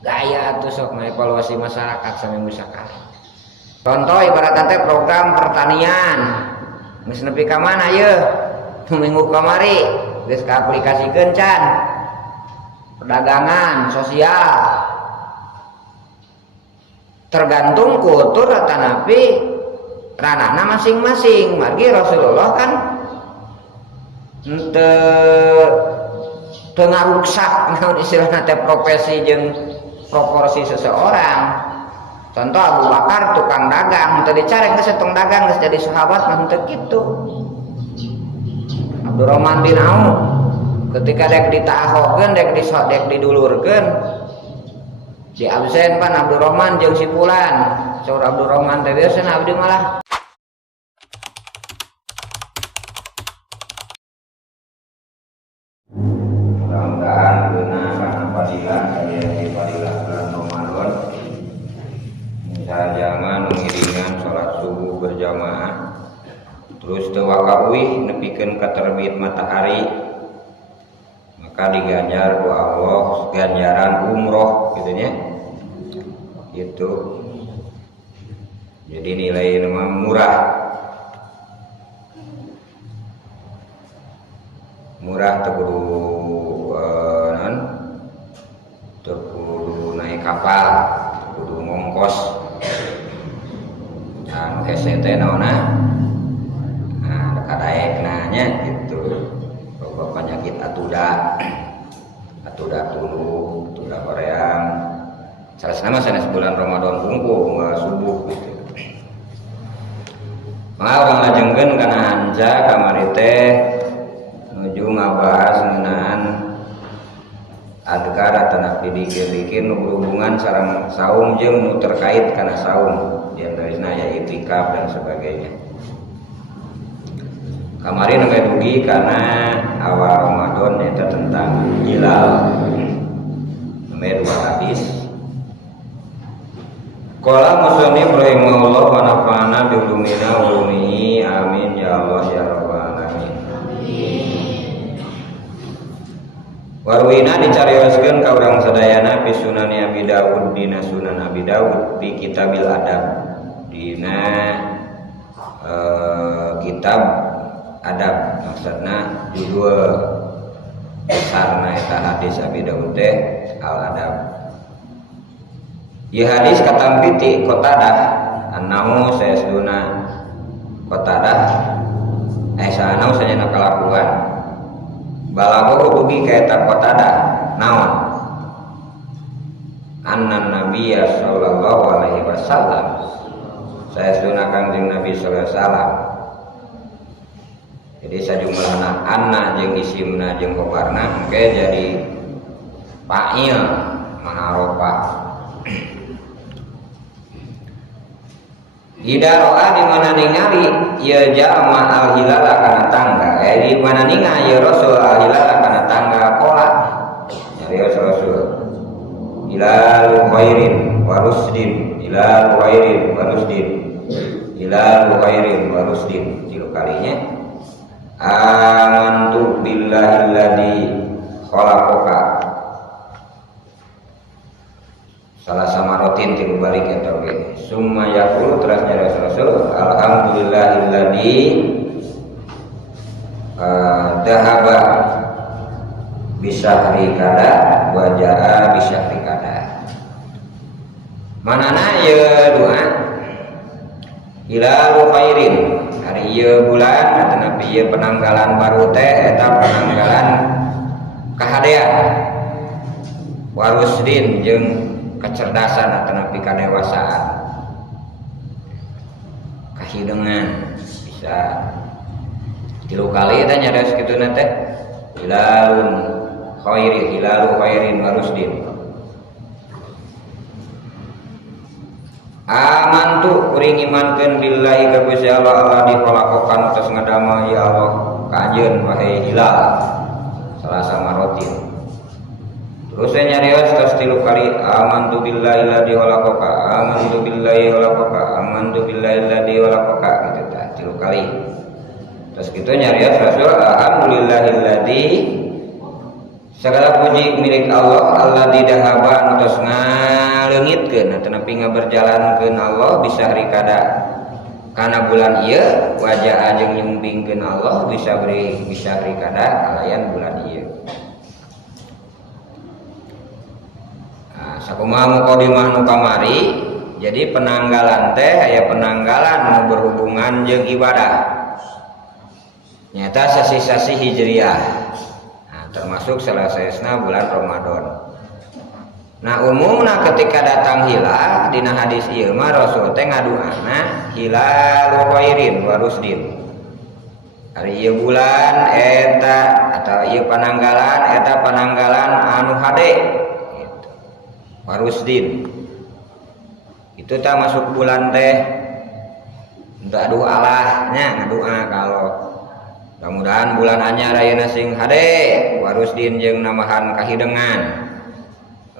gaya atuh sok evaluasi masyarakat saminggu sakali. Contoh ibarat teh program pertanian geus nepi ka mana ieu minggu kamari geus kaaplikasikeun can perdagangan sosial tergantung kultur atanapi ranahna masing-masing. Margi Rasulullah kan teu ngaruksak naon istilahna teh profesi jeung proporsi seseorang. Contoh Abu Bakar tukang dagang teu dicarek geus tong dagang geus jadi sahabat mah teu kitu. Abdurrahman bin Auf ketika dek ditaahokeun dek didulurkeun di absen pan Abdurrahman jeung si fulan saur Abdurrahman teh biasana abdi malah mudah-mudahan geuna kana fadilah aya di fadilah bulan Ramadan sajangan mengiringan salat subuh berjamaah terus teu wakawih nepikeun ka terbit matahari maka diganjar ku Allah ganjaran umroh gitu nya gitu. Jadi nilai nama murah teu kudu naik kapal kudu ngongkos dan hese teh naonna kadaekna nya gitu. Loba penyakit atuda tulu atuda hoream salasna mah sanes bulan Ramadan bungkul subuh gitu. Maka urang lajengkeun kana anja kamari teh nuju ngabahas ngeunaan adkar atanapi dikir-dikir nu berhubungan sareng saum jeung nu terkait kana saum diantarana ya itikaf dan sebagainya. Kamari neme dugi karena awal Ramadan itu tentang hilal. Neme dua hadis. Qala musannif rahimahullah wa nafa'ana bi ulumina ulumihi amin ya Allah ya rabbal alamin. Warwina dicarioskeun ka urang sadayana fi Sunan Abi Dawud dina Sunan Abi Dawud fi Kitabil Adab dina kitab adab maksudna judul besarna eta hadis Abi Dawud teh al adab. Ieu hadis katampiti Qatadah annahu sayasduna Qatadah saanahu sanyana kalakuan balago dugi ka eta Qatadah naon anna nabiyya sallallahu alaihi wasallam sayasduna kanjeng Nabi sallallahu alaihi wasallam. Jadi sajumlahna anna jeung isimna jeung khobarna engke jadi fa'il ma'arofah. Idaroa di mana ningali ieu jalma al hilala kana tangga, di mana ningali ieu rasul al hilala kana tangga pola. Nyari rasul. Ilal khairin wa rusdin, ilal khairin wa rusdin. Ilal khairin wa rusdin. Tilu kalinya amantu billahilladzi khalaqaka salah samarotin tilu balik eta oge summa yaqulu terus nyari rasul alhamdulillahilladzi dahaba bisyahri kada wa jaa bisyahri kada. Manana ieu doa ilalu khairin hari ieu bulan atanapi ieu penanggalan baru teh eta penanggalan kahadean warusdin jeung kecerdasan atanapi kadewasaan kahideungan bisa tilu kali eta nyarios kituna teh hilalun khairin hilalu khairin warusdin. Amantu kuring imankeun billahi ka Gusti Allah Allah dikholaqokan tos ngadama ya Allah kajeun wahai hilal salasa marotin. Terus nyarios tos tilu kali amantu billahi ladzi khalaqaka amantu billahi khalaqaka amantu billahi ladzi khalaqaka gitu tah tilu kali. Terus kitu nyarios Rasul alhamdulillahilladzi segala puji milik Allah alladzi dahaba tos nepi ngaberjalankeun Allah bisa rikada kana bulan ieu wajah jeung nyumbingkeun Allah bisa rikada kalayan bulan ieu. Nah, sakumaha muqaddimah nu kamari jadi penanggalan teh aya penanggalan nu berhubungan jeung ibadah. Nyata sasi-sasi hijriyah. Nah, termasuk salasesna bulan Ramadan. Nah, umumna ketika datang hilal dina hadis ieu mah Rasul teh ngaduana hilalul khairin warusdin. Ari ieu bulan eta atau ieu pananggalan anu hade gitu. Warusdin. Itu teh masuk bulan teh untuk adu Allah nya ngadua kalau mudah-mudahan bulan anyar ayeuna sing hade warusdin jeung namahan kahidengan.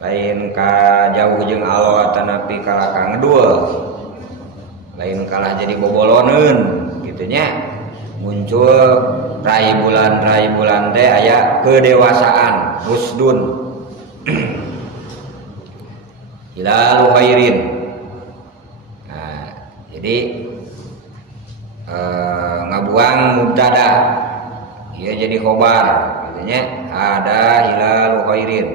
Lain ka jauh jeung Allah tanapi kalaka ngedua lain kalah jadi boboloneun kitu nya muncul rai bulan teh aya kedewasaan rusdun hilalu khairin. Nah, jadi ngabuang mubtada ieu jadi khobar kitu nya ada hilalu khairin.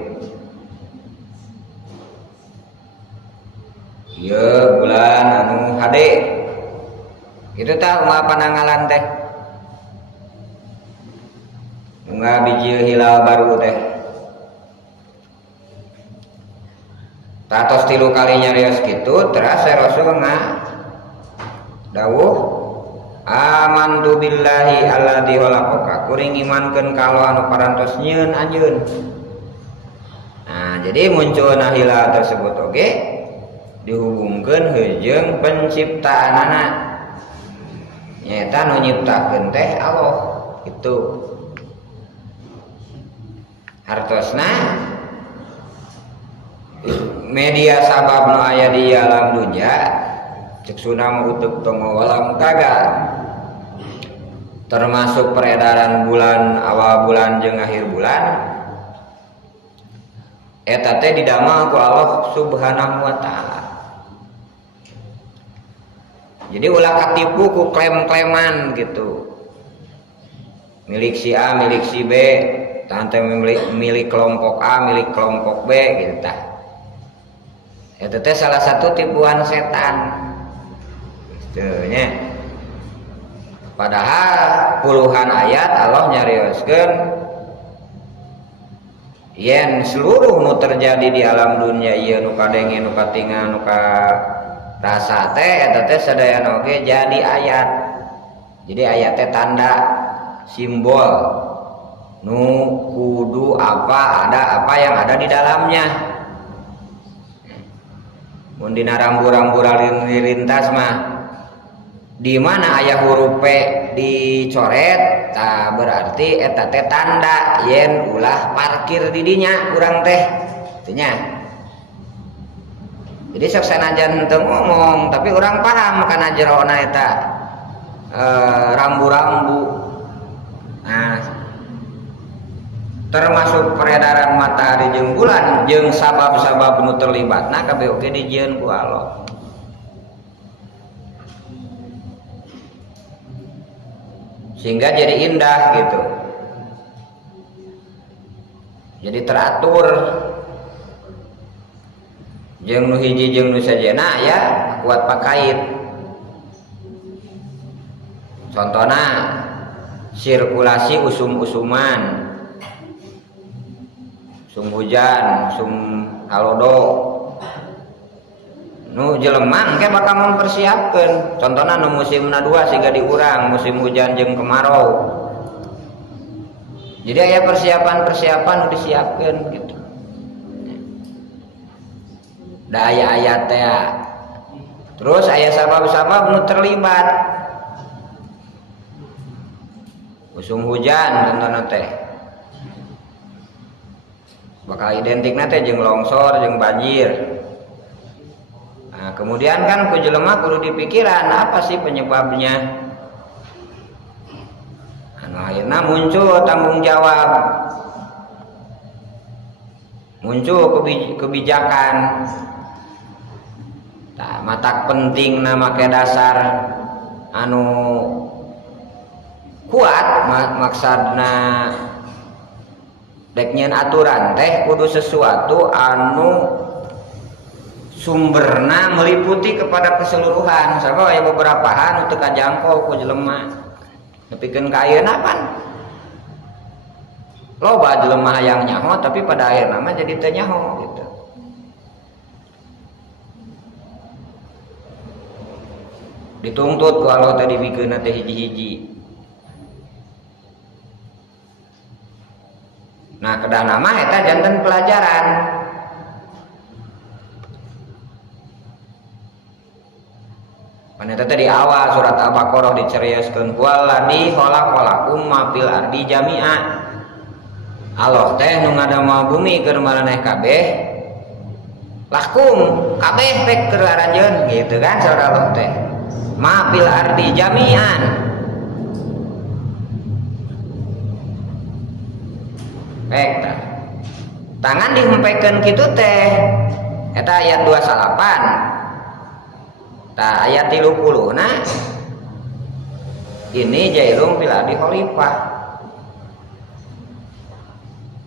Ieu bulan anu hade. Itu tah kumaha pananggalan teh. Munga biji hilal baru teh. Tatos 3 kali nyarios kitu terasa Rasul dawuh amantu billahi alladzi khalaqaka kuring imankeun ka Allah anu parantos nyieun anjeun. Nah, jadi munculna hilal tersebut oge dihubungkan jeung penciptaanana nyata nu nyiptakeun teh Allah itu hartosna media sabab nu aya di alam dunya cek sunam utuk tongo walam kaga termasuk peredaran bulan awal bulan jeung akhir bulan eta teh didamel ku Allah Subhanahu wa taala. Jadi ulah katipu ku klaim-klaiman gitu. Milik si A, milik si B, tante milik kelompok A, milik kelompok B gitu tah. Eta teh salah satu tipuan setan. Gitu nya. Padahal puluhan ayat Allah nyarioskeun yen seluruh nu terjadi di alam dunia ieu nu kadenge nu katingal nu ka rasa teh eta teh sadayana oge jadi ayat. Jadi ayat teh tanda simbol nu kudu apa ada apa yang ada di dalamnya. Mun dina rambu-rambu lintas mah di mana aya huruf P dicoret tah berarti eta teh tanda yen ulah parkir di dinya urang teh teu nya. Jadi sok sanajan teu ngomong tapi orang paham kana jerona eta rambu-rambu. Nah, termasuk peredaran matahari jeung bulan jeung sabab-sabab nu terlibatna kabeh oge dijieun ku Allah. Sehingga jadi indah gitu. Jadi teratur. Jeung nu hiji jeung nu sajena ya kuat pakait. Contohna sirkulasi usum-usuman, usum hujan, usum halodo. Nu jelema engke bakal mempersiapkeun. Contohna nu musimna 2 siga diurang musim hujan jeung kemarau. Jadi aya persiapan-persiapan nu disiapkeun gitu. Daya ayat teh. Terus aya sabab-sabab nu terlibat. Usum hujan contohna teh. Bakal identikna teh jeung longsor jeung banjir. Nah, kemudian kan ku jelema kudu dipikiran apa sih penyebabnya. Anu akhirna muncul tanggung jawab. Muncul kebijakan. Tah matak penting nama ke dasar anu kuat maksudna dek nyeun aturan teh kudu sesuatu anu sumberna meliputi kepada keseluruhan. Sabab aya beberapa anu teu kajangkau ku jelema. Nepikeun ka ayeuna pan loba jelema hayang nyaho tapi pada akhirna mah jadi teu nyaho gitu. Dituntut ku Allah tadi bikeun teh hiji-hiji. Nah kedah nama eta janten pelajaran. Paneta tadi awal surat Al-Baqarah dicerioskeun waladzi khalaqalakum ma fil ardi jami'a. Allah teh nu ngadama bumi keur maraneh kabeh. Lakum kabeh pek keur aranjeun gitu kan saudara Allah teh. Ma fil ardi jami'an. Baik tah. Tangan dihempekeun kitu teh eta ayat 28. Tah ayat 30 nah ini jailung fil ardi khalifah.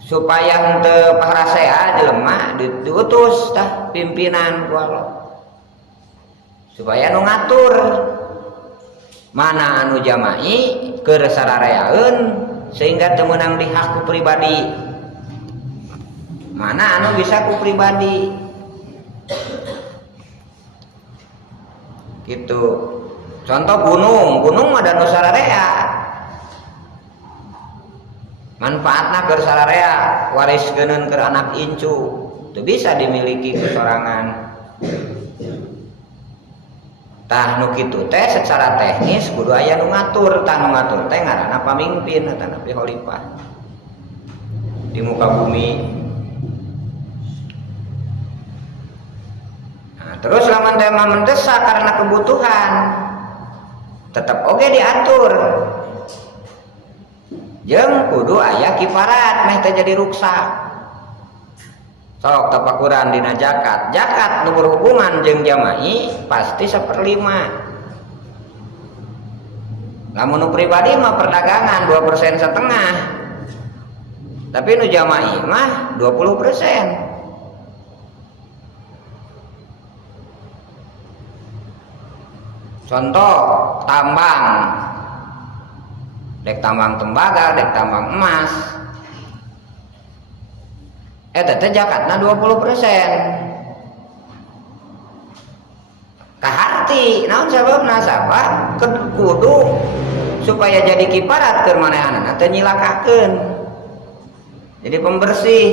Supaya henteu pahrasea jelema diutus tah pimpinan ku Allah. Supaya nu ngatur mana anu jama'i keur sarareaeun sehingga teu meunang dihak ku pribadi, mana anu bisa ku pribadi gitu. Contoh gunung ada nu sararea manfaatna keur sararea wariskeun keur anak incu teu bisa dimiliki ku sorangan. Tah nu kitu teh secara teknis kudu aya nu ngatur, tah nu ngatur teh ngaranna pamimpin eta nabi khalifah di muka bumi. Nah, terus lamun teh mendesak karena kebutuhan tetep oge diatur. Jeung kudu aya kifarat meh teh jadi ruksak. Sok tapakuran dina zakat. Zakat nu berhubungan jeung jama'i pasti 1/5. Lamun nu pribadi mah perdagangan 2% setengah. Tapi nu jama'i mah 20%. Contoh tambang. Dek tambang tembaga, dek tambang emas. Eta teh zakatna 20%. Kaharti, naon sababna sabab kudu supaya jadi kiparat keur manehanna teh nyilakakeun. Jadi pembersih.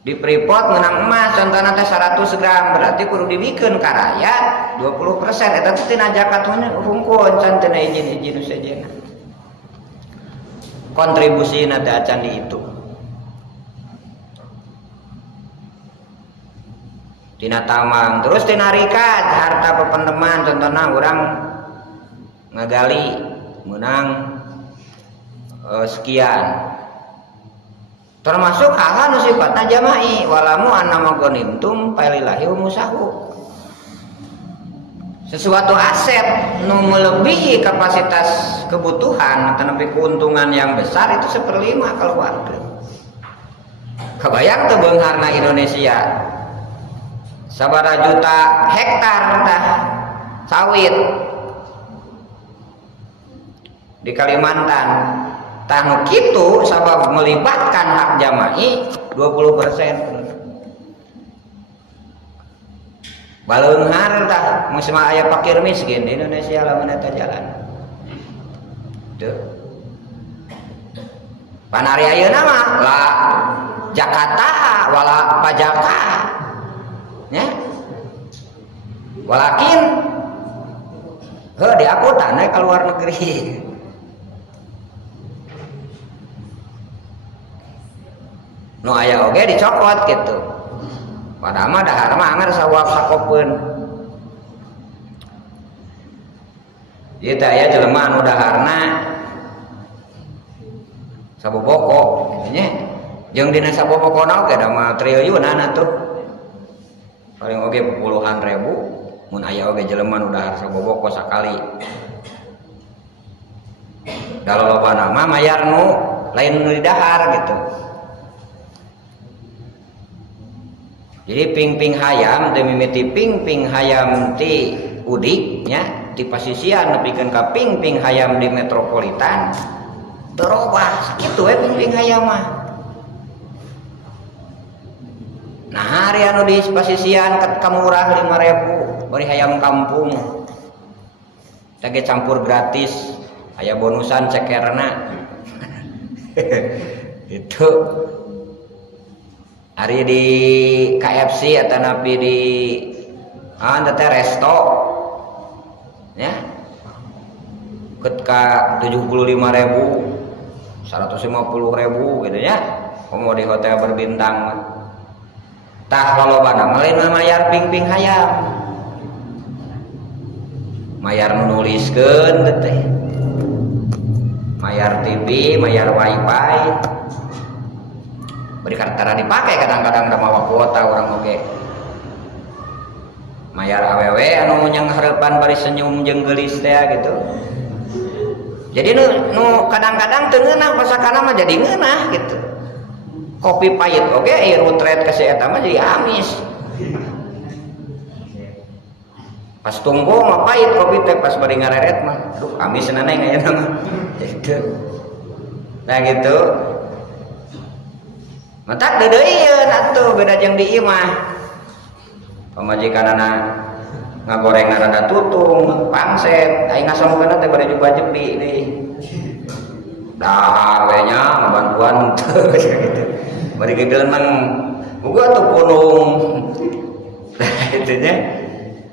Di Freeport menang emas contohna teh 100 gram berarti kudu dibikeun ka rakyat 20%. Eta teh tina zakat hungkun can tina izin-izin sejenna. Kontribusi nanti acan di itu tina tamang. Terus tina rikat harta pependeman contohnya orang ngagali menang sekian termasuk hal-hal sifatna jama'i walamu annama ghanimtum falillahi humusahu. Sesuatu aset nu melebihi kapasitas kebutuhan tetapi keuntungan yang besar itu 1/5 keluarga. Kebayang teu beungharna Indonesia sabaraha juta hektar tah sawit di Kalimantan. Tah nu kitu sabab melibatkan hak jama'i 20%. Baleunghar tah musim aya fakir miskin di Indonesia lamun eta jalan. Tuh. Panari ayeuna mah la Jakarta wala pajaka. Nya. Walakin diakutan ka luar negeri. Nu aya oge dicokot gitu. Padahal mah dahar mah anger sawak sakopeun. Ieu teh aya jelema anu daharna saboboko nya. Jeung dina sabobokona oge da mah triliunan atuh. paling oge puluhan ribu mun aya oge jelema nu dahar sabobok sakali. Kalau loba nama mayar nu lain nu didahar gitu. Jadi ping-ping hayam teu mimiti ping-ping hayam ti udik nya di pasisian nepikeun ka ping-ping hayam di metropolitan berubah sakitu we ping-ping hayam mah. Nah hari anu di pasisian kamurah 5.000 bari hayam kampung tage campur gratis aya bonusan cekerna itu hari di KFC atau napi di teh resto ya ketika 75.000 150.000 gitu ya mau di hotel berbintang tah lolobana lain mayar ping-ping hayam mayar nuliskeun teh mayar TV mayar wifi beri kartara dipakai kadang-kadang da mawa kuota urang oge mayar awewe anu nyang hareupan bari senyum jeung geulis teh gitu. Jadi nu kadang-kadang teu ngeunah pasakana mah jadi ngeunah gitu. Kopi pahit oge aya rutret ka si eta mah jadi amis. Pas tunggu mah pahit kopi teh pas bari ngareret mah aduh amis naneng aya mah. Gitu. Nah gitu. Matak deudeuieun atuh beda jeung di ieu mah. Pamajikanana ngagoreng rada tutung, pangset, aing ngasongkeun teh bade juga jebi deui. Dahar we nya bantuan teu gitu. Bari gedeunang boga atuh punung. Nah itu nya.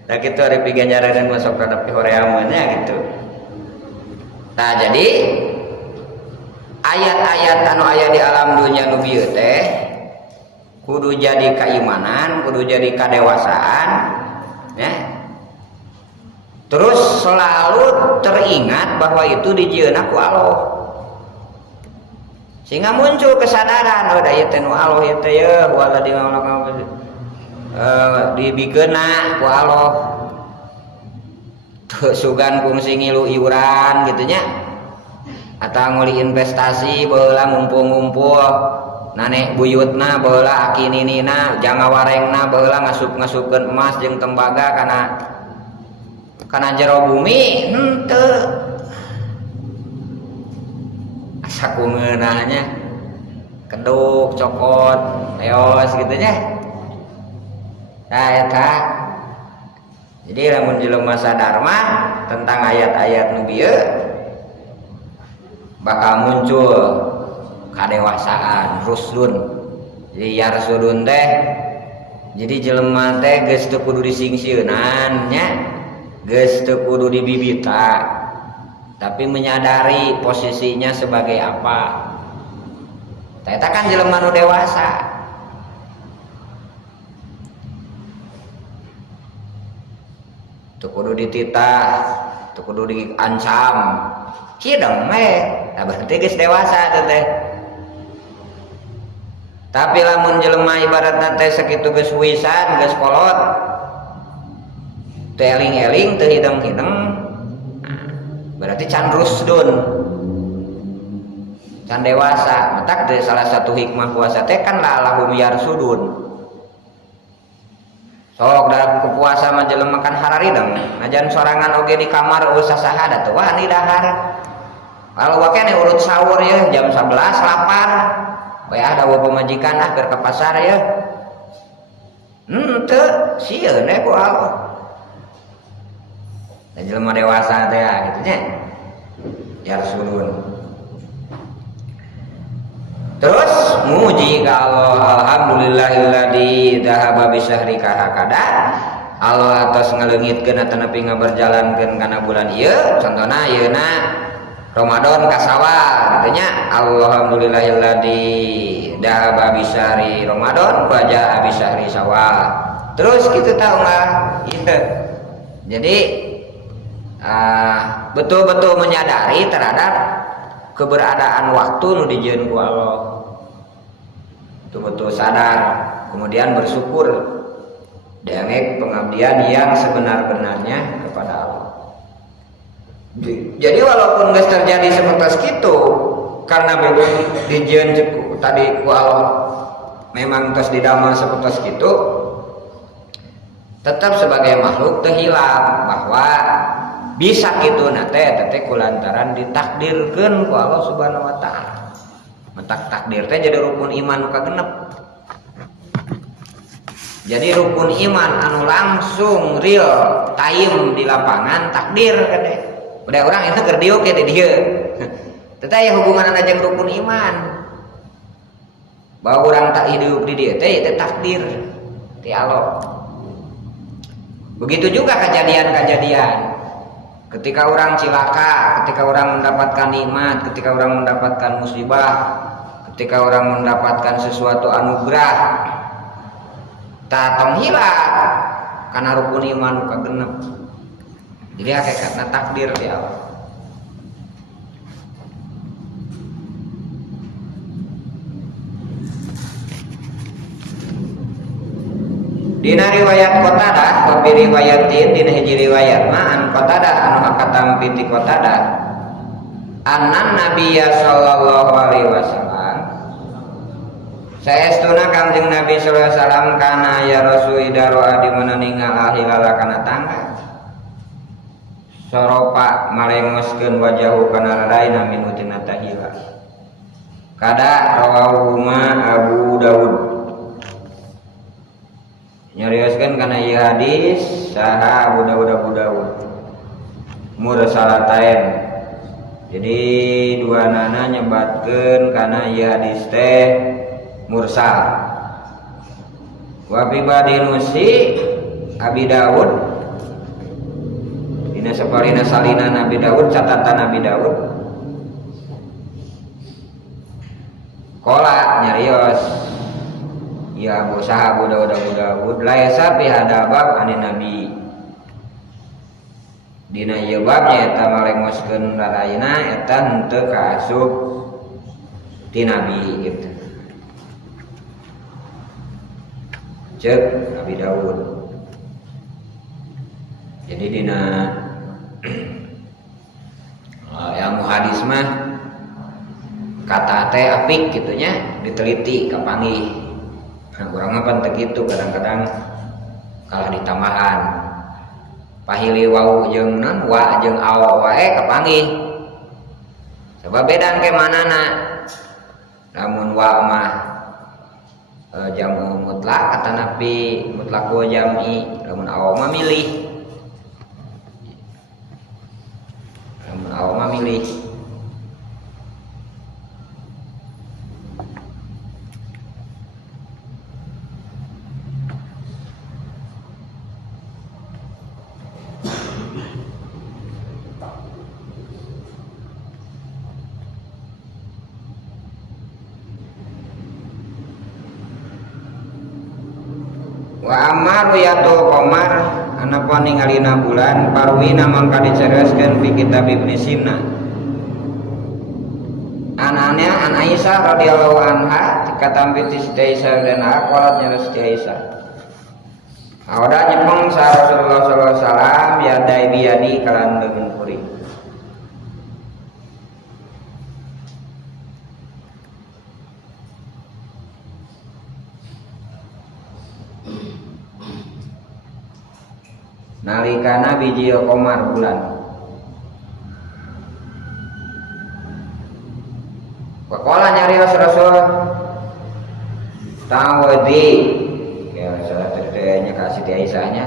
Nah kitu ari piganjaran masuk ka nepi hoream nya gitu. Nah jadi ayat-ayat anu aya di alam dunia nu bieu teh kudu jadi keimanan, kudu jadi kadewasaan ya. Terus selalu teringat bahwa itu dijieunna ku Allah. Sehingga muncul kesadaran oh da ieu teh nu Allah ieu teh ye wala di dibikeunna ku Allah. Teu sugan kungsi ngilu iuran gitu nya. Atau nguli investasi baheula ngumpul-ngumpul nane buyutna baheula akininina janga warengna baheula ngasup-ngasupkeun emas jeung tembaga kana jero bumi henteu asa kungeunahnya keduk cokot eos gitu nya. Nah eta jadi lamun jelema sadar mah tentang ayat-ayat nu bieu bakal muncul kadewasaan rusdun. Jadi yarsudun teh jadi jelema teh geus teu kudu disingsieunan nya, geus teu kudu dibibita, tapi menyadari posisinya sebagai apa. Eta kan jelema nu dewasa. Teu kudu dititah, teu kudu diancam. Cideng meh, nah berarti geus dewasa teh. Tapi lamun jelema ibaratna teh sakitu geus wisan, geus kolot, teu eling-eling, teu hideng-hideng, berarti can rusdun, can dewasa. Matak teh salah satu hikmah puasa teh kan la'allahum yarsudun. Sok da puasa mah jelema kan hararideng, najan sorangan oge di kamar usah saha da teu wani dahar. Kalau wakene urut sahur ya jam 11 lapar. Bae ada pemajikan keur ka pasar ya. Teu sieun ku Allah. Da jelema dewasa teh gitu nya. Yarsulun. Terus muji ka Allah, alhamdulillahilladzi dhahaba bi syahrika hakada. Allah atas ngaleungitkeun atawa nepi ngaberjalankeun kana bulan ieu, contona ayeuna Ramadan kasawa gitu nya. Alhamdulillahilladzi dhahaba bi syahri Ramadan wa jaa bi syahri Syawal. Terus gitu tahu enggak? Iya. Jadi betul-betul menyadari terhadap keberadaan waktu nu dijieun ku Allah. Betul-betul sadar, kemudian bersyukur dengek pengabdian yang sebenar-benarnya kepada Allah. Jadi walaupun geus terjadi seperti itu karena memang dijieun tadi ku Allah memang tos didamel seperti itu, tetap sebagai makhluk teu hilang bahwa bisa kitu teh kulantaran ditakdirkeun ku Allah Subhanahu wa taala. Mentak takdir teh jadi rukun iman nu kagenep. Jadi rukun iman anu langsung real time di lapangan takdir kade. Udah orang itu keur dieu ke dieu. Teh aya hubungan jeung rukun iman. Bahwa orang tak hidup di dieu teh itu takdir ti Allah. Begitu juga kejadian-kejadian. Ketika orang cilaka, ketika orang mendapatkan nikmat, ketika orang mendapatkan musibah, ketika orang mendapatkan sesuatu anugerah, tatong hilang karena rukun iman nu kagenep. Jadi hakikatna takdir di Allah. Dina riwayat Qatadah wa riwayatin dina hiji riwayat ma'an Qatadah anu akatampi ti Qatadah annan nabiyya sallallahu alaihi wasallam saestuna Kangjeng Nabi sallallahu alaihi wasallam kana ya rasul idaro di mana ningal hilala kana tangga soropa malengoskeun wajahu kana radaina min utina tahila kada rawahuma Abu Dawud nyarioskeun kana ieu hadis saha Abu Dawud mursalatain. Jadi dua nana nyebatkeun kana ieu hadis teh mursal. Wa pribadi nusi Abi Dawud dina saparina salina Nabi Dawud catatan Nabi Dawud qala nyarios ya Abu Sahab Abu Dawud laisa fi hadabab anin nabi dina ieu bab nya eta malengoskeun rarayna eta henteu kaasup ti nabi gitu ceuk Nabi Dawud. Jadi dina ilmu hadis mah kata teh apik gitunya diteliti kapanggih. Nah, kurang apa teh kitu kadang-kadang kalah ditambahan. Pahili wau jeung naon wa jeung aw wae kapanggih. Sebab beda ke manana. Lamun wa mah jamu mutlak kata Nabi mutlaku jam'i, lamun aw mah milih. Lamun aw mah milih. Wa amar yatul qamar anapa ningalina bulan parwina mangka dicerewaskeun fi kitab Ibnu Sina. Ananya an Aisyah radhiyallahu anha katampi ti Siti Aisyah dan aqwalat nya Siti Aisyah. Awada nyepeng sa Rasulullah sallallahu alaihi wasallam ya dai biadi kalan dengan kuring. Nalikana biji qamar bulan. Waqala nyarios Rasul ta'awadi ya salah tertanya kasih ti Aisyahnya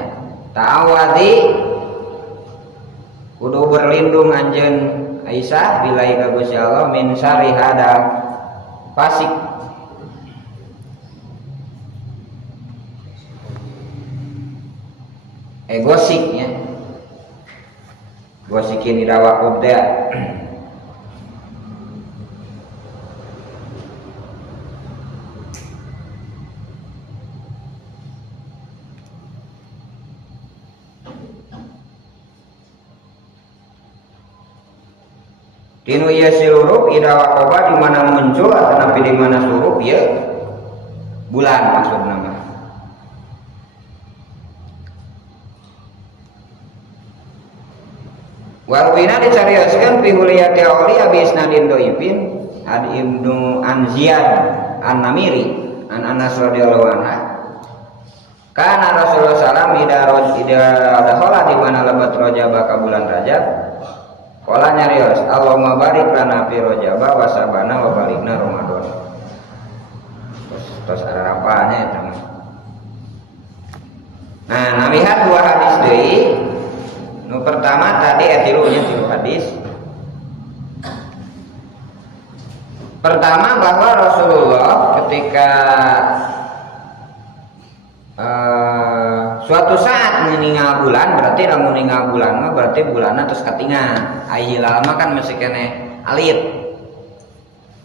ta'awadi kudu berlindung anjeun Aisyah billahi ka Gusti Allah min syarri hada fasik gosiknya gosikin idawa kubda tinu ieu silurup idawa koba di mana muncul atau napi di mana surup ya bulan maksudna mah Warwina dicarioskeun fi huliyati auliya bi isnadin dhaifin ad ibnu an Ziyad an-Namiri an Anas radhiyallahu anhu. Kana Rasulullah sallam ida dakhala di mana lebat Rajab ka bulan Rajab. Qala nyarios Allahumma barik lana fi Rajab wa sabana wa balikna Ramadan. Terus ada rapanya eta mah. Nah, namihat dua hadis deui. Nu pertama tadi etilunya tilu hadis. Pertama bahwa Rasulullah ketika suatu saat meninggal bulan, berarti lamun meninggal bulan mah berarti bulanna terus katingan. Ai hilal mah kan masih kene alit.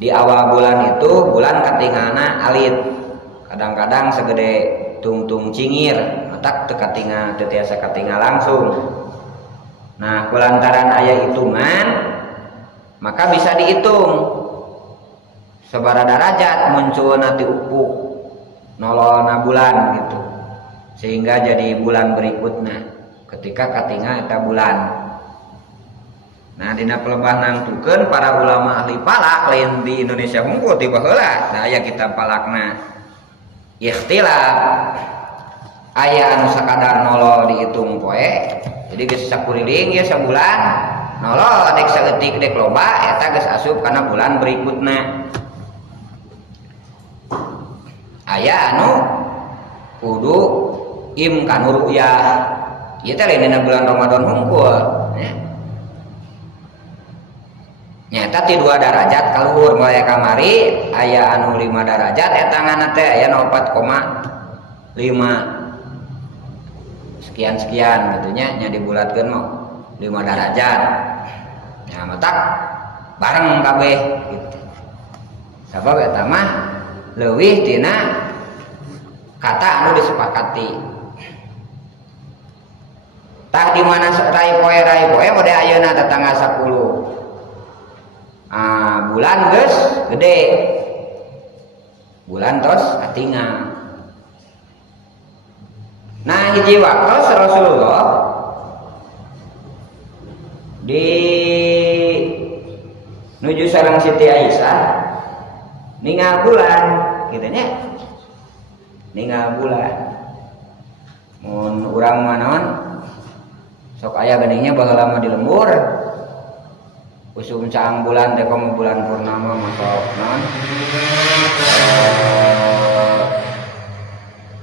Di awal bulan itu bulan katingana alit. Kadang-kadang segede tungtung cingir, matak teu katinga teu tiasa katinga langsung. Nah, kulantaran aya hitungan, maka bisa dihitung sabaraha derajat munculna ti upuk nololna bulan gitu. Sehingga jadi bulan berikutnya ketika katinga eta bulan. Nah, dina pelebah nangtukeun para ulama ahli palak lain di Indonesia hungkul ti baheula. Nah, aya kitab palakna ikhtilaf. Aya anu sakadar nolol dihitung poe. Jadi geus sakuriling ya sabulan nolol dek saeutik dek loba eta geus asup kana bulan berikutna. Aya anu kudu imkan ru'yah. Ieu teh lain dina bulan Ramadan hungkul nya. Nyata ti 2 derajat kaluhur mulai kamari aya anu 5 derajat eta ngana teh aya 4,5 sekian gitu nya dibulatkeun mah 5 derajat. Nya matak bareng kabeh gitu. Sabab eta mah leuwih tina kata anu disepakati. Tah di mana rai poe mode ayeuna tetangga 10. Bulan geus gede. Bulan terus katingal. Nah, hiji waktu Rasulullah di nuju sareng Siti Aisyah ningal bulan kitu nya. Ningal bulan. Mun urang mah naon sok aya geningnya baheula mah di lembur. Usum caang bulan teh komo bulan purnama masuk naon?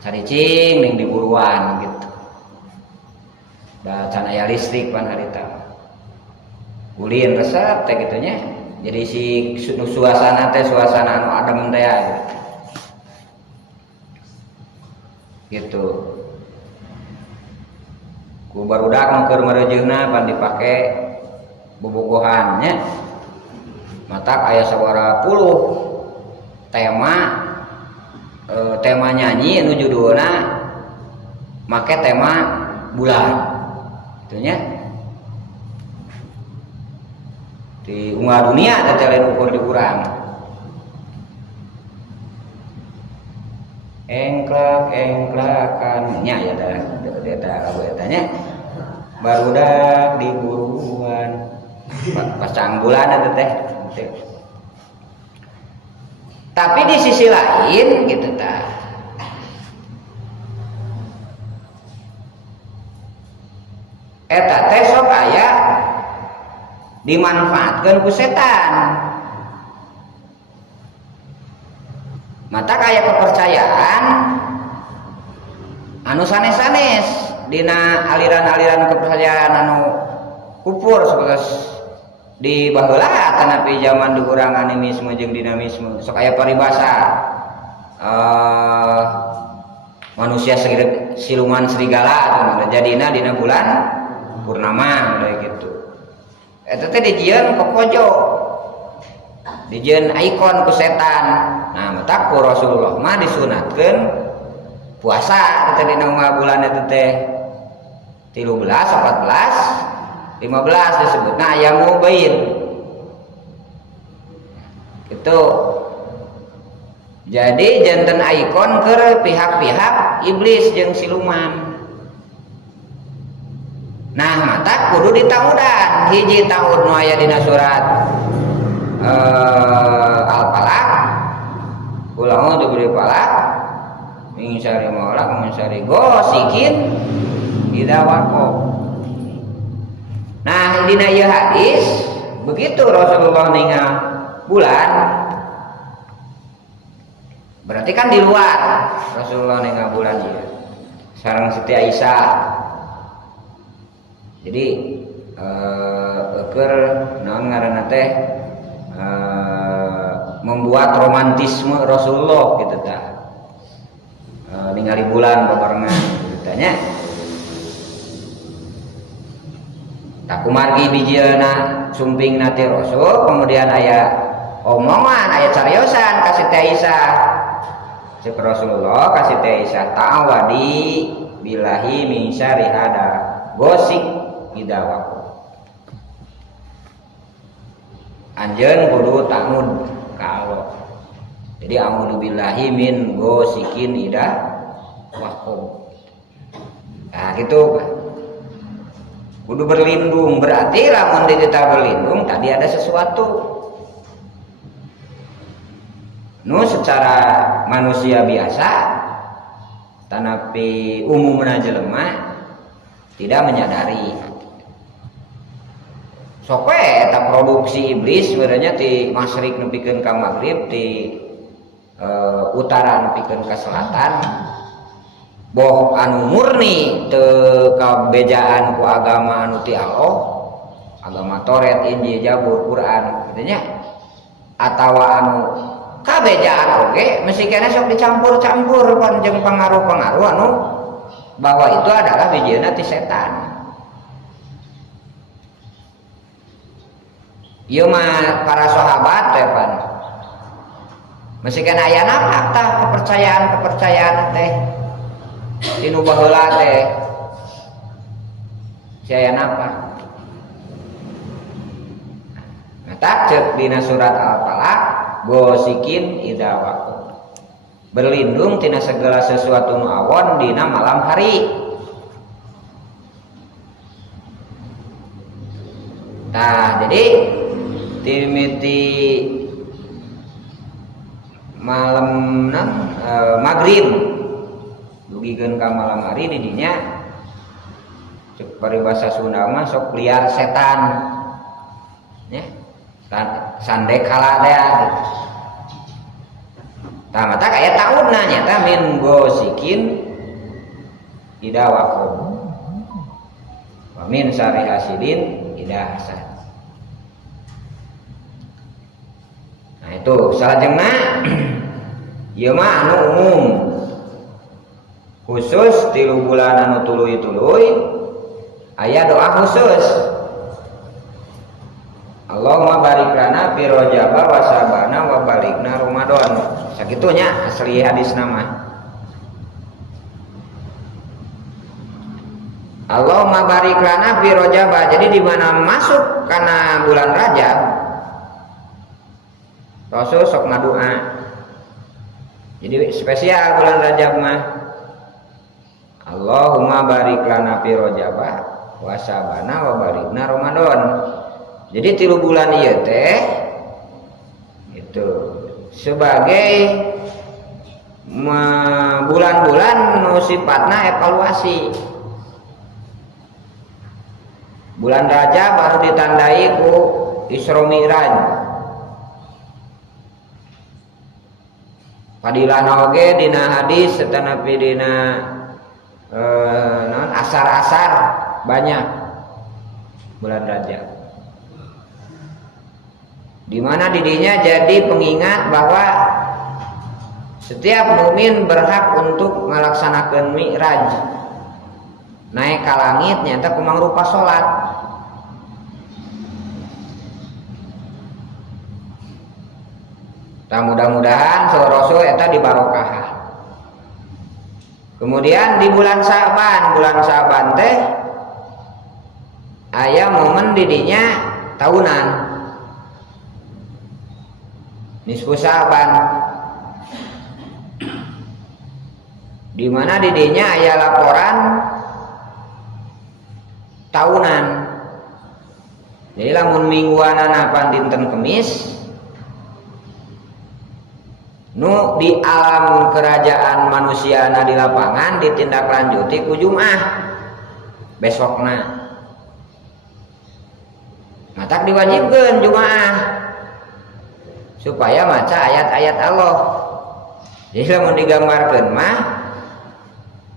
Caricing ning diburuan gitu. Da can aya listrik pan harita. Ulin resep teh kitu nya. Jadi si suasana teh suasana anu adem teh gitu. Gitu. Ku barudak nu keur marejeuna pan dipake bobogohannya. Matak aya sabaraha puluh tema nyanyi nu judulna make tema bulan. Kitu nya. Di unggal dunia teh lain ukur di urang. Engklak-engklakan nya ya da lagu eta nya. Barudak di buruan. Pasang bulan eta teh. Tapi di sisi lain gitu tah. Eta teh sok aya dimanfaatkeun ku setan. Mata kaya kepercayaan anu sanes-sanes dina aliran-aliran kepercayaan anu kupur sebagai di baheula tanapi zaman di urang animisme jeung dinamisme sok aya paribasa manusia siluman serigala atuh jadina dina bulan purnama kayak gitu. Eta teh dijieun kokojo. Dijieun ikon ku setan. Nah, mata ku Rasulullah mah disunatkeun puasa teh dina bulan eta teh 13, 14, 15 disebutna ayamul baid. Gitu. Jadi janten ikon ke pihak-pihak iblis jeung siluman. Nah mata kudu ditaudan hiji tahun nu aya dina surat Al-Falaq ulang untuk beri falak min syarri ma khalaq min syarri ghasikin idza waqab. Nah dina ieu hadis begitu Rasulullah ningal bulan berarti kan di luar Rasulullah ningal bulan ieu sareng Siti Aisyah. Jadi keur naon ngaranna teh membuat romantisme Rasulullah gitu tah. Ningali bulan babarengan gitu tanya. Tak kumargi bijieuna sumping nati Rasul kemudian aya omongan aya cariosan ka Siti Aisyah. Cek Rasulullah ka Siti Aisyah ta'awadi billahi min syarri hada gosik idza waqab. Anjeun kudu tangud ka Allah. Jadi a'udzu billahi min gosikin idza waqab. Nah gitu Pak. Kudu berlindung berarti lamun kita berlindung tadi ada sesuatu nu secara manusia biasa tanapi umumna jelema tidak menyadari. Sok we eta produksi iblis sebenarnya ti masyrik nepikeun ka maghrib ti utara nepikeun ka selatan boh anu murni teu kabejaan ku agama anu ti Allah agama Taurat Injil Zabur Quran katanya atawa anu kabejaan oge mesti kena sok dicampur-campur pan jeung pengaruh-pengaruh anu bahwa itu adalah bijieuna ti setan. Ieu mah para sahabat teh pan. Mesti kana aya fakta kepercayaan teh. Tinu baheula teh. Saya napa? Nah, cek dina surat Al-Falaq gosikin idza waqab. Berlindung tina segala sesuatu nu awon dina malam hari. Nah, jadi timiti malam maghrib dugikeun ka malam hari di dinya cek paribasa Sunda mah sok liar setan nya sandek kala teh tah mata aya taunna nyata min gosikin idza waqab wa min syarri hasidin idza hasad. Itu salajengna ieu mah anu umum khusus 3 bulan anu tuluy-tuluy aya doa khusus Allahumma barik lana fi Rajab wa Sya'ban wa balikna Ramadan sakitunya asli hadis nama Allahumma barik lana fi Rajab jadi di mana masuk kana bulan Rajab Rasul sok ngadoa. Jadi spesial bulan Rajab mah. Allahumma barik lana fi Rajab wa Sya'ban wa balikna Ramadan. Jadi 3 bulan ieu teh itu sebagai bulan-bulan nu sifatna evaluasi. Bulan Rajab baru ditandai ku Isra Mi'raj. Padilana oge dina hadis satanapi dina asar-asar banyak bulan Rajab. Di mana didinya jadi pengingat bahwa setiap mukmin berhak untuk melaksanakan mi'raj. Naik ka langit nyata kumang rupa salat. Mudah-mudahan saur Rasul eta dibarokahan. Kemudian di bulan Sya'ban teh aya momen didinya tahunan. Nisfu Sya'ban. Di mana didinya aya laporan tahunan. Jadi lamun mingguanana pan dinten Kemis nu di alam kerajaan manusia di lapangan ditindaklanjuti ku Jumat besokna. Matak diwajibkan Jumat supaya maca ayat-ayat Allah. Jadi lamun digambarkeun mah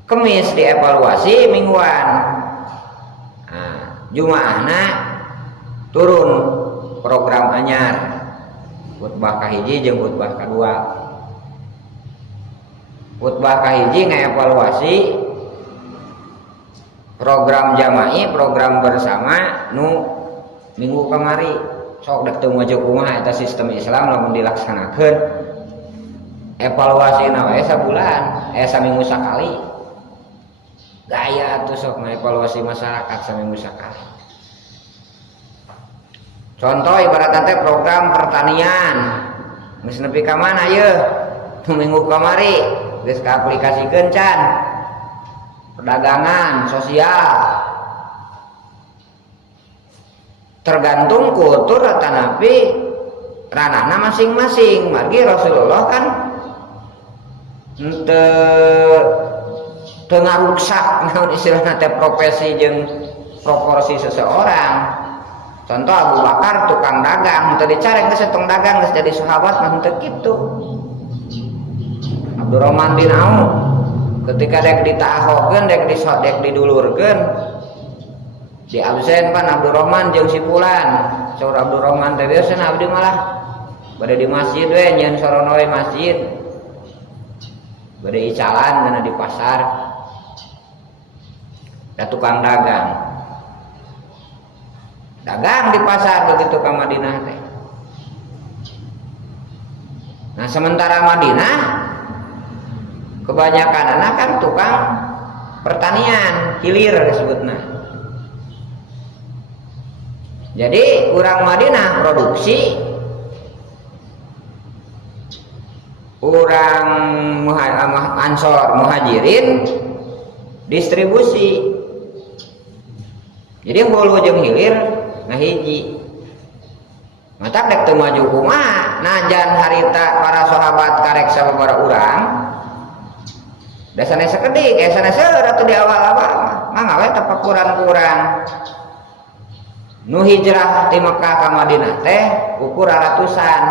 Kemis dievaluasi mingguan. Nah, Jumaahna turun program anyar. Khutbah kahiji jeung khutbah kadua. Khutbah kahiji ngaevaluasi program jama'i, program bersama nu minggu kamari. Sok dek teu mojo kumaha eta sistem Islam lamun dilaksanakeun. Evaluasina we sabulan, saminggu sakali. Gaya atuh sok ngaevaluasi masyarakat saminggu sakali. Contoh ibaratna teh program pertanian. Geus nepi ka mana yeuh? Minggu kamari geus kaaplikasikeun can. Perdagangan, sosial. Tergantung kultur atanapi ranahna masing-masing. Margi Rasulullah kan teu ngaruksak naon istilahna teh profesi jeung proporsi seseorang. Contoh Abu Bakar tukang dagang, teu dicarek geus tong dagang geus jadi sahabat mah teu kitu. Abdurrahman bin Auf ketika dek ditaahokeun, dek didulurkeun, di absen pan Abdurrahman jeung si Fulan. Saur Abdurrahman teh biasa abdi malah bade di masjid we nyeun sorono we masjid. Bade icalan kana di pasar. Da tukang dagang. Dagang di pasar begitu ke Madinah teh. Nah sementara Madinah kebanyakan anak kan tukang pertanian hilir disebutna. Jadi orang Madinah produksi, orang Ansor Muhajirin distribusi. Jadi hulu jeung hilir ngahiji. Matak dek teu maju kumaha najan harita para sahabat karek sababaraha urang. Da sanes sakedik, sanes seueur atuh di awal-awal mah ngawe tapakuran kurang. Nu hijrah ti Mekkah ka Madinah teh ukur ratusan.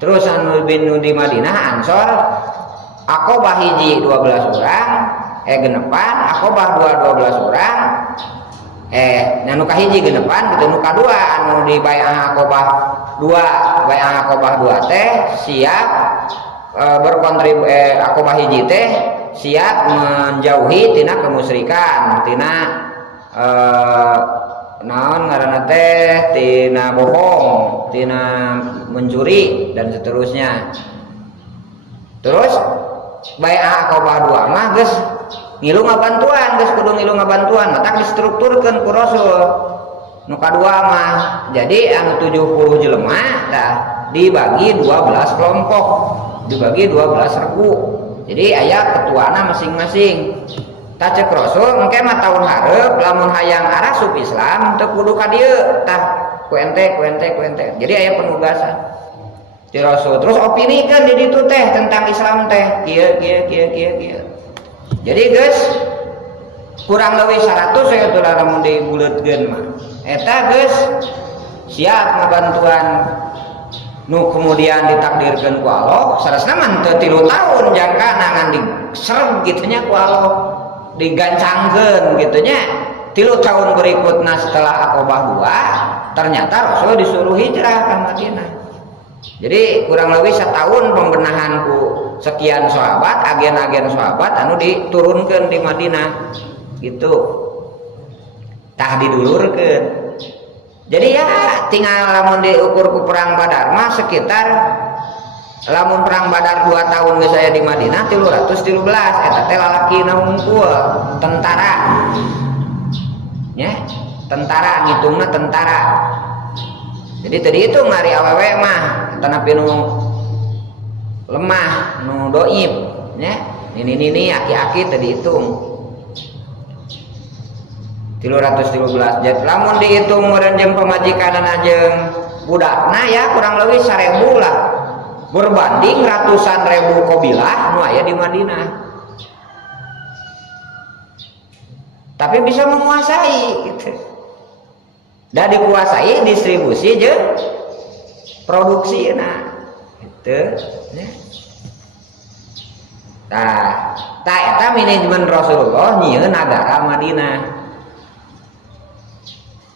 Terus anu di Madinah Ansor Aqabah hiji 12 urang, genepan Aqabah 12 urang. Nu kahiji genepan gitu, nu kadua anu di Bai'ah Aqabah 2, Bai'ah Aqabah 2 teh siap berkontribusi Aqabah hiji teh siap menjauhi tina kemusyrikan, tina naon ngaranna teh tina bohong, tina mencuri dan seterusnya. Terus Bai'ah Aqabah 2 mah geus ngilu ngabantuan, geus kudu ngilu ngabantuan, matak distrukturkeun ku Rasul. Nu kadua mah jadi anu 70 jelema tah dibagi 12 kelompok, dibagi 12 regu. Jadi aya ketuana masing-masing. Tah cek Rasul engke mah taun hareup lamun hayang arasup Islam teu kudu ka dieu tah ku ente. Jadi aya penugasan di Rasul. Terus opinikeun di ditu teh tentang Islam teh kieu. Jadi guys kurang lebih 100 saya tuh lamun dibuleutkeun mah. Eta guys siap ngabantuan nu kemudian ditakdirkeun ku Allah. Sarasna mah teu 3 tahun jangka nangan diserep kitu nya ku Allah, digancangkeun kitu nya. 3 tahun berikutnya setelah Aqabah 2 ternyata Rasul disuruh hijrah ke Madinah. Jadi kurang lebih 1 tahun pembenahan ku sekian sahabat, agen-agen sahabat anu diturunkeun di Madinah gitu. Tah didulurkeun. Jadi ya tinggal lamun diukur ku perang Badar mah sekitar lamun perang Badar 2 tahun geus aya di Madinah 313 eta teh lalakina ngumpul tentara. Ya, tentara ngitungna tentara. Jadi tadi itu ngari awewe mah tanapi nu lemah, nu doib, ya. Ini aki-aki tadi hitung. 313. Jadi lamun dihitung meureun jeung pamajikanana jeung budakna ya kurang lebih 1000 lah. Berbanding ratusan ribu kabilah nu aya di Madinah. Tapi bisa menguasai gitu. Dan dikuasai distribusi jeung produksi gitu ya. Tah eta manajemen Rasulullah nyieun nagara Madinah.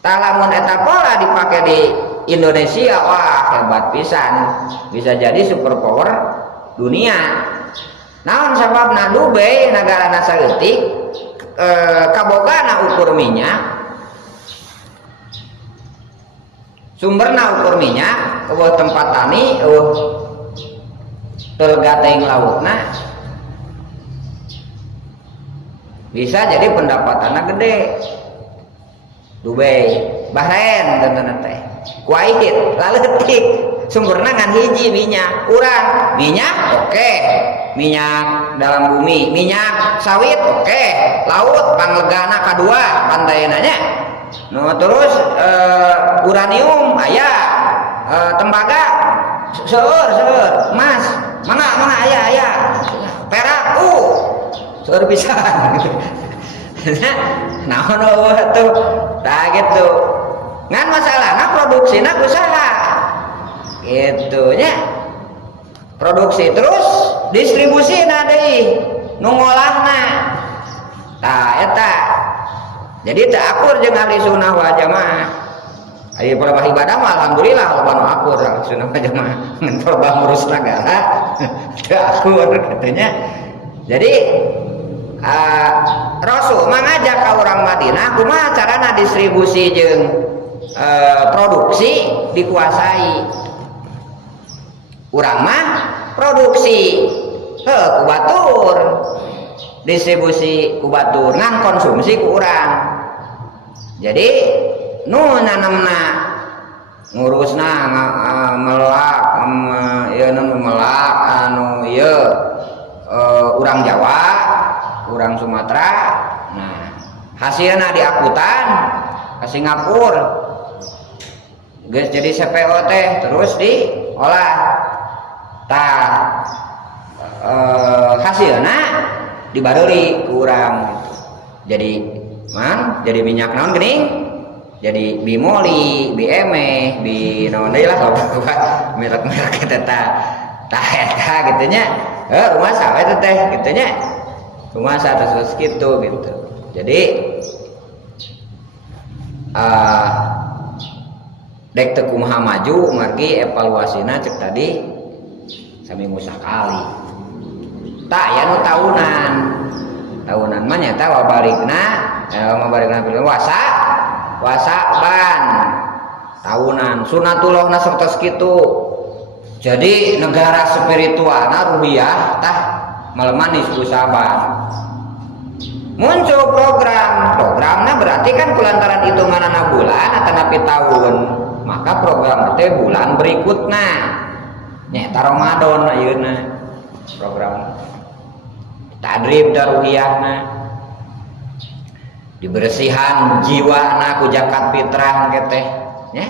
Tah lamun eta pola dipake di Indonesia, wah hebat pisan, bisa jadi superpower dunia. Naon sababna Dubai nagarana saeutik kabogana ukur minyak, sumberna ukur minyak, eueuh tempat tani, eueuh telaga teuing lautna, bisa jadi pendapatannya gede. Dubai, Bahrain tentunya teh, Kuwait, laletik, sumberna ngan hiji minyak, urang, minyak oke, minyak dalam bumi, minyak sawit oke, laut panglegana kadua pantai nanya, no terus uranium aya, tembaga, seur, emas, mana aya, perak, seur pisan. Nah, tuh, tak gitu. Ngan masalahnya produksinya usaha, gitu nya. Produksi terus distribusi nadei, nungolahna. Tah eta. Jadi tak akur jeung ahli sunnah wal jamaah. Ari perabah ibadah mah alhamdulillah loba nu akur ahli sunnah wal jamaah. Ngan perabah ngurus negara, tak akur katanya. Jadi Rasul mengajak ke orang Madinah kumaha carana distribusi jeung produksi dikuasai. Urang mah produksi ku batur, distribusi ku batur, ngan konsumsi ku urang. Jadi nu nanemna ngurusna melak ieu melak anu ieu urang Jawa, urang Sumatera. Nah, hasilnya diakutan ke Singapura. Geus jadi CPO teh terus diolah. Tah hasilnya dibareuli ku urang gitu. Jadi jadi minyak naon geuning? Jadi bimoli, BME, bi naon deui lah merek-merek eta tah eta kitu nya. Rumah sawit teh kitu nya. Rumah terus gitu. Jadi dek teu kumaha maju margi evaluasina cek tadi saminggu sakali. Tak aya nu tahunan mah nyata wabalikna pilih wasa ban tahunan sunatullahna sapertos kitu. Jadi negara spiritualna ruhiyah tah maleman nisfu saban. Muncul programnya berarti kan kulantaran hitunganana bulan atau napi tahun, maka program teh bulan berikutnya nyata Ramadan ayeuna program tadrib daruhiyahna dibersihan jiwana ku zakat fitrah teh nya.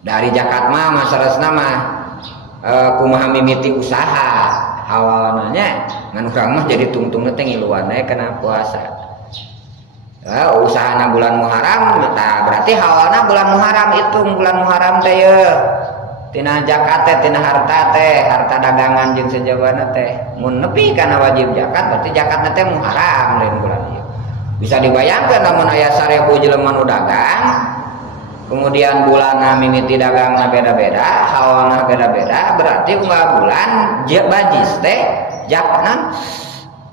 Dari zakat mah masaresna mah kumaha mimiti usaha awalnya ngan urang mah jadi tungtungna teh ngiluan we kana puasa. Usahana bulan Muharram tah berarti awalna bulan Muharram hitung bulan Muharram teh ye tina zakat teh tina harta dagangan jeung sajawana teh mun nepi kana wajib zakat berarti zakatna teh Muharram lain bulan ieu. Bisa dibayangkeun lamun aya 1000 jelema nu dagang kemudian bulanna mimiti dagangna beda-beda, hawana beda-beda, berarti bulan bajis teh jakna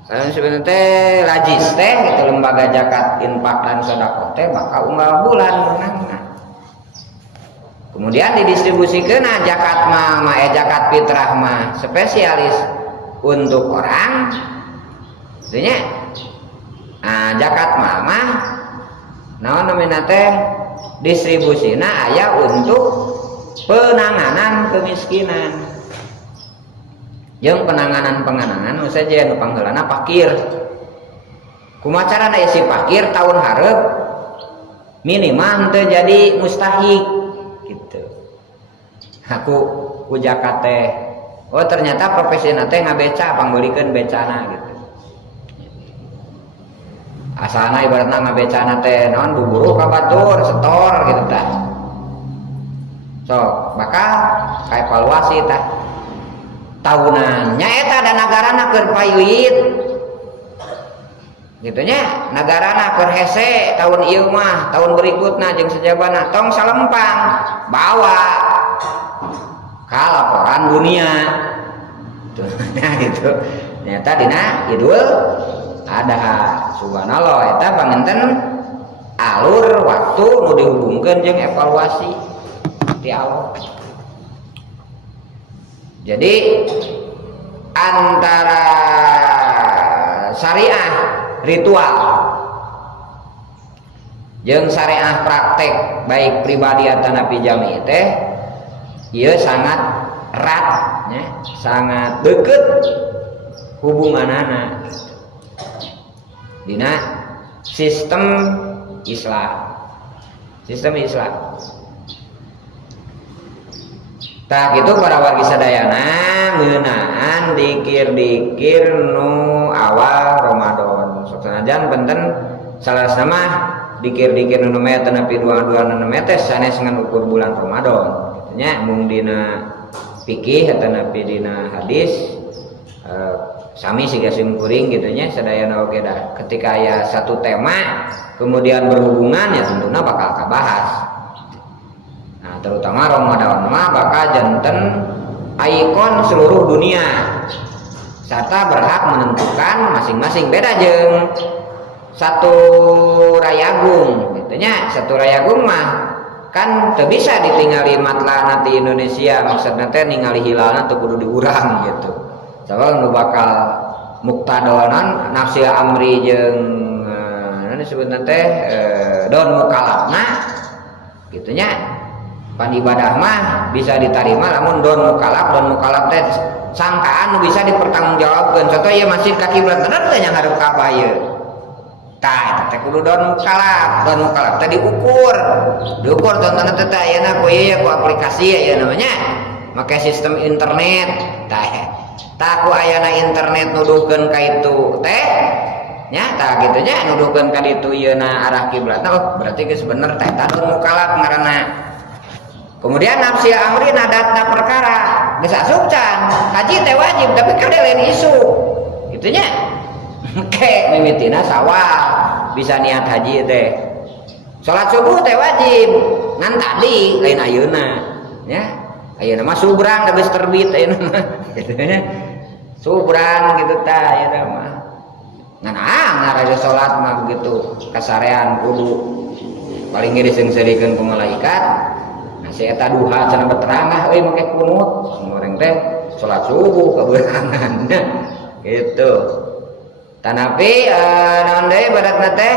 sebenarnya teh lajis teh gitu lembaga zakat infak dan sedekah teh bakal unggal bulan menangna. Kemudian didistribusikan zakat mah zakat fitrah mah spesialis untuk orang. Artinya zakat mah naon namina teh distribusina aya untuk penanganan kemiskinan. jeung penanganan nu saja nu panggeulana fakir. Kumaha carana si fakir tahun hareup minimal teu jadi mustahik gitu. Aku ku jakat teh, oh ternyata profesina teh ngabeca pangbeulikeun becana gitu. Asalna ibaratna ngabecana teh naon buburu ka batur setor gitu tah. Sok bakal kaevaluasi tah. Tahunan nya eta da nagarana keur payuit. Gitu nya, nagarana keur hese tahun ieu mah, tahun berikutna jeung sajabana tong salempang bawa ka laporan dunia. Tuh, nah gitu. Nyata dina Idul Adha. Subhanallah eta panginten alur waktu nu dihubungkeun jeung evaluasi ti Allah. Jadi antara syariah ritual jeung syariah praktek baik pribadi atau napi jami teh ieu sangat erat nya, sangat deukeut hubunganana dina sistem Islam. Sistem Islam. Tah kitu para wargi sadayana meunaan dikir-dikir nu awal Ramadan. Sok sanajan benten salasna mah dikir-dikir nu meh teh nepi 2 teh sanes ngan ukur bulan Ramadan. Nya mung dina fikih atau nepi dina hadis sami siga simkuring gitu nya sadayana oge dah. Ketika aya satu tema kemudian berhubungan ya tentunya bakal kabahas. Nah, terutama Ramadan mah bakal janten ikon seluruh dunia serta berhak menentukan masing-masing beda jeung satu rayagung gitu nya. Satu rayagung mah kan teu bisa ditinggali matlana di Indonesia, maksudna teh ningali hilalna teu kudu diurang gitu. Sabab nu bakal muktadonan nafsi amri jeung naon disebutna teh don mukalafna kitu nya. Pan ibadah mah bisa diterima lamun don mukalaf teh sangkaan nu bisa dipertanggungjawabkeun. Contoh ieu masjid ka kiblat bener teh nya ngarep Ka'bah ieu. Tah teh kudu don mukalaf teh diukur contohna teh ayeuna ku ieu ku aplikasi ya namanya make sistem internet. Tah ku ayana internet nuduhkeun ka itu teh nya tah kitu nya nuduhkeun ka ditu ieuna arah kiblatna oh berarti geus bener teh tah don mukalaf ngaranna. Kemudian nafsi amri nadatna perkara geus asup can haji teh wajib tapi kada lain isu kitu nya. Ke mimitina sawal bisa niat haji teh. Salat subuh teh wajib ngan tadi lain ayeuna nya. Ayeuna mah subrang da geus terbit ayeuna mah kitu nya. Subrang gitu tah ayeuna mah. Ngan ngaraja salat mah begitu kasarean kudu paling disengseurekeun ku malaikat. Nah si eta duha cenah beterangah euy make kunut ngoreng teh salat subuh kabeurangan gitu. Tanapi naon deui badatna teh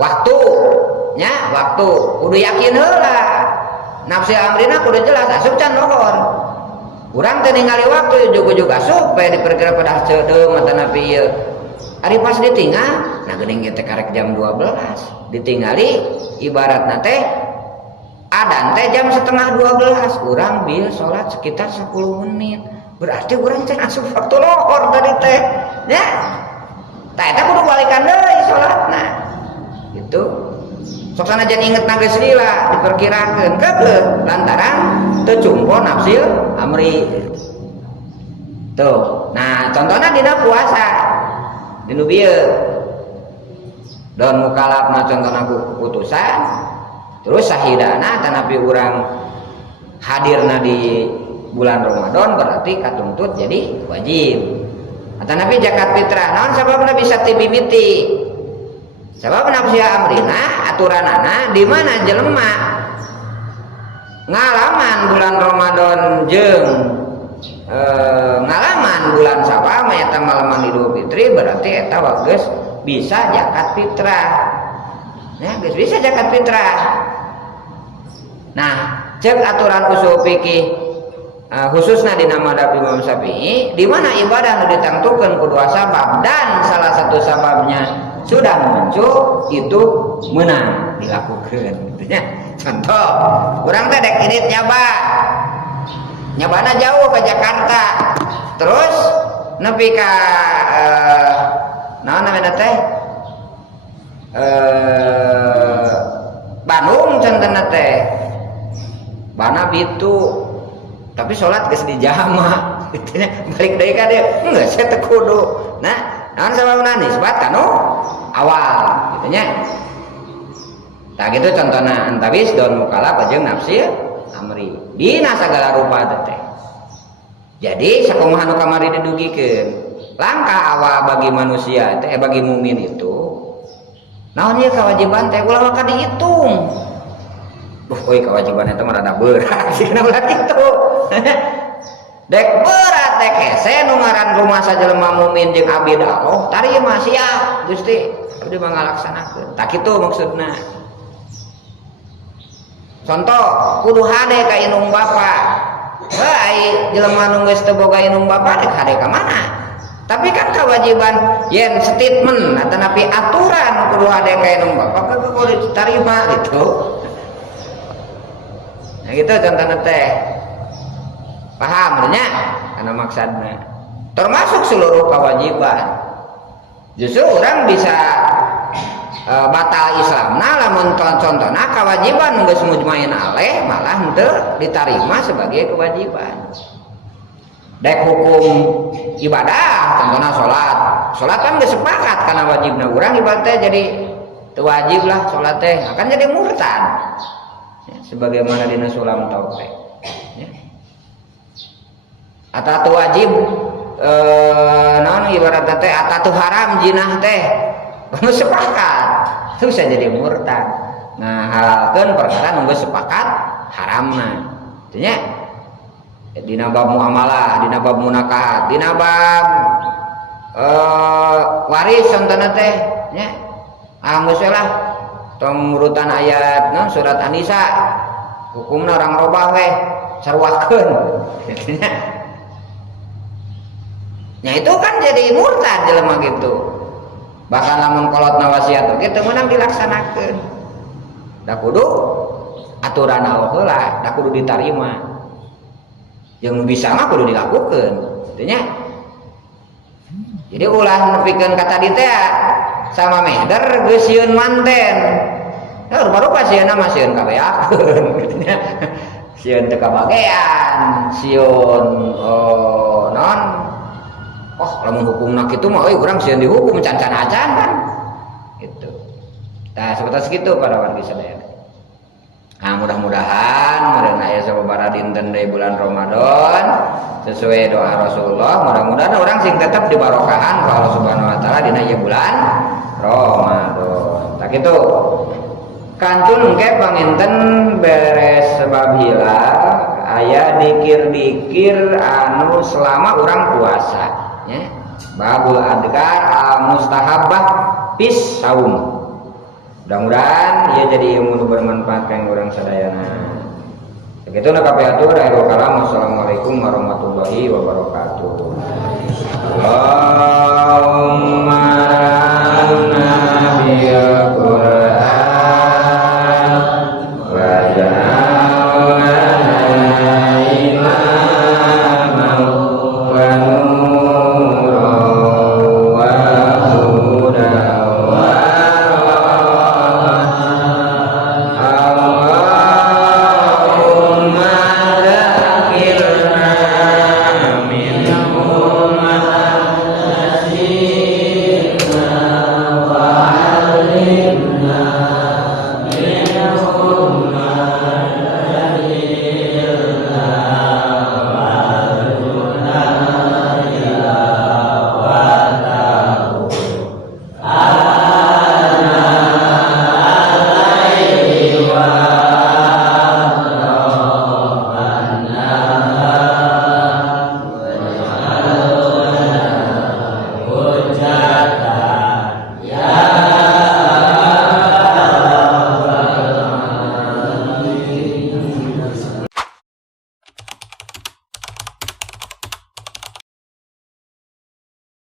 waktu nya waktu kudu yakin heula nafsi amrina kudu jelas asup can lohor. Urang teh ningali waktu ujug-ujug asup bae diperkira pada ceudeuh mata napi ieu. Ari pas ditinggal, nah geuning teh karek jam 12. Ditingali ibaratna teh adan teh jam setengah 12. Urang bieu salat sekitar 10 menit. Berarti urang can asup waktu lohor tadi teh. Ya. Tah eta kudu balikan deui salatna. Gitu. Sok sanajan ingetna geus lila diperkirakeun keukeuh lantaran teu cumpo nafsil amri. Tuh. Nah, contohna dina puasa. Dinu bieu don mukalaf mah contohna keputusan terus sahidana tanapi urang hadirna di bulan Ramadan berarti katuntut jadi wajib. Tanapi zakat fitrah naon sababna bisa tibimiti sabab nafsi amrina aturanana di mana jelema ngalaman bulan Ramadan jeung ngalaman bulan Syawal eta malaman Idul Fitri berarti eta geus bisa zakat fitrah. Ya, geus bisa zakat fitrah. Nah, cek aturan usul fikih khususnya di nama Imam Syafi'i, di mana ibadah ditangtukan kedua sabab dan salah satu sababnya sudah muncul, itu menang dilakukan. Contoh, orang teh dek irit nyabana jauh ke Jakarta, terus nepi ka naon namanya teh Bandung contohna teh bana bitu, tapi sholat geus di jama gitu nya, balik deui ka dieu enggak saya teu kudu. Nah, naon sababna nisbat kanu awal gitu nya. Tah gitu contohna antabis daun mukalaf jeung nafsi amri dina sagala rupa teh. Jadi sakumaha nu kamari didugikeun, langkah awal bagi manusia teh bagi mukmin itu naon ieu kewajiban teh ulah maka dihitung. Euy kewajiban eta mah rada berat sih ulah kitu. Dek berat teh kese nu ngaran rumah sajelema mukmin jeung abdi Allah tarima siap Gusti abdi mah ngalaksanakeun. Tah kitu maksudna. Contoh kudu hade ka inung bapa. Heuh jelema nu geus teu boga inung bapa dek hade ka mana? Tapi kan kewajiban yen statement atau napi aturan kudu hade ka inung bapa kudu ditarima gitu. Nah gitu contohnya teh. Paham nya karena maksudnya termasuk seluruh kewajiban. Justru orang bisa batal Islamna lamun contohna kewajiban geus mujmain alaih malah henteu diterima sebagai kewajiban. Dek hukum ibadah contohna salat kan geus sepakat karena wajibna urang ibadah teh jadi teu wajib lah salat teh akan jadi murtad ya, sebagaimana dina sulam tauhid ya. Atatu wajib naon ibaratna teh atatu haram jinah teh geus sepakat terus jadi murtad. Nah halalkeun perkara nu geus sepakat haramna teh nya. Dina bab muamalah, dina bab munakahat, dina bab waris contohna teh nya. Geus lah tong urutan ayat naon surat An-Nisa hukumna orang robah we sarwakeun gitu nya. Nya itu kan jadi murtad jelema gitu. Bahkan lamun kolotna wasiat oge teu meunang dilaksanakeun. Da kudu aturan Allah heula, da kudu ditarima. Yang bisa mah kudu dilakukeun, gitu nya. Jadi ulah nepikeun kata dieu teh sama meder geus sieun manten. Ya rupa-rupa sieunna mah sieun kabeakeun, gitu nya. Sieun teu kabagean, sieun naon lamun hukumna kitu mah euy urang sieun dihukum can-can acan kan gitu. Tah sebatas kitu para wargi sadaya. Nah mudah-mudahan meureun aya sababaraha dinten dari bulan Ramadan sesuai doa Rasulullah, mudah-mudahan orang sing tetap dibarokahan ku Allah Subhanahu wa taala dina ieu bulan Ramadan. Tah kitu. Kantun engke paminten beres sebab hilal aya dikir-dikir anu selama urang puasa ya. Babul adkar al mustahabbah pis saum. Mudah-mudahan ia jadi ilmu bermanfaat kanggo urang sadayana. Begitu na kapiatur akhirul kalam. Wassalamualaikum warahmatullahi wabarakatuh. Allahumma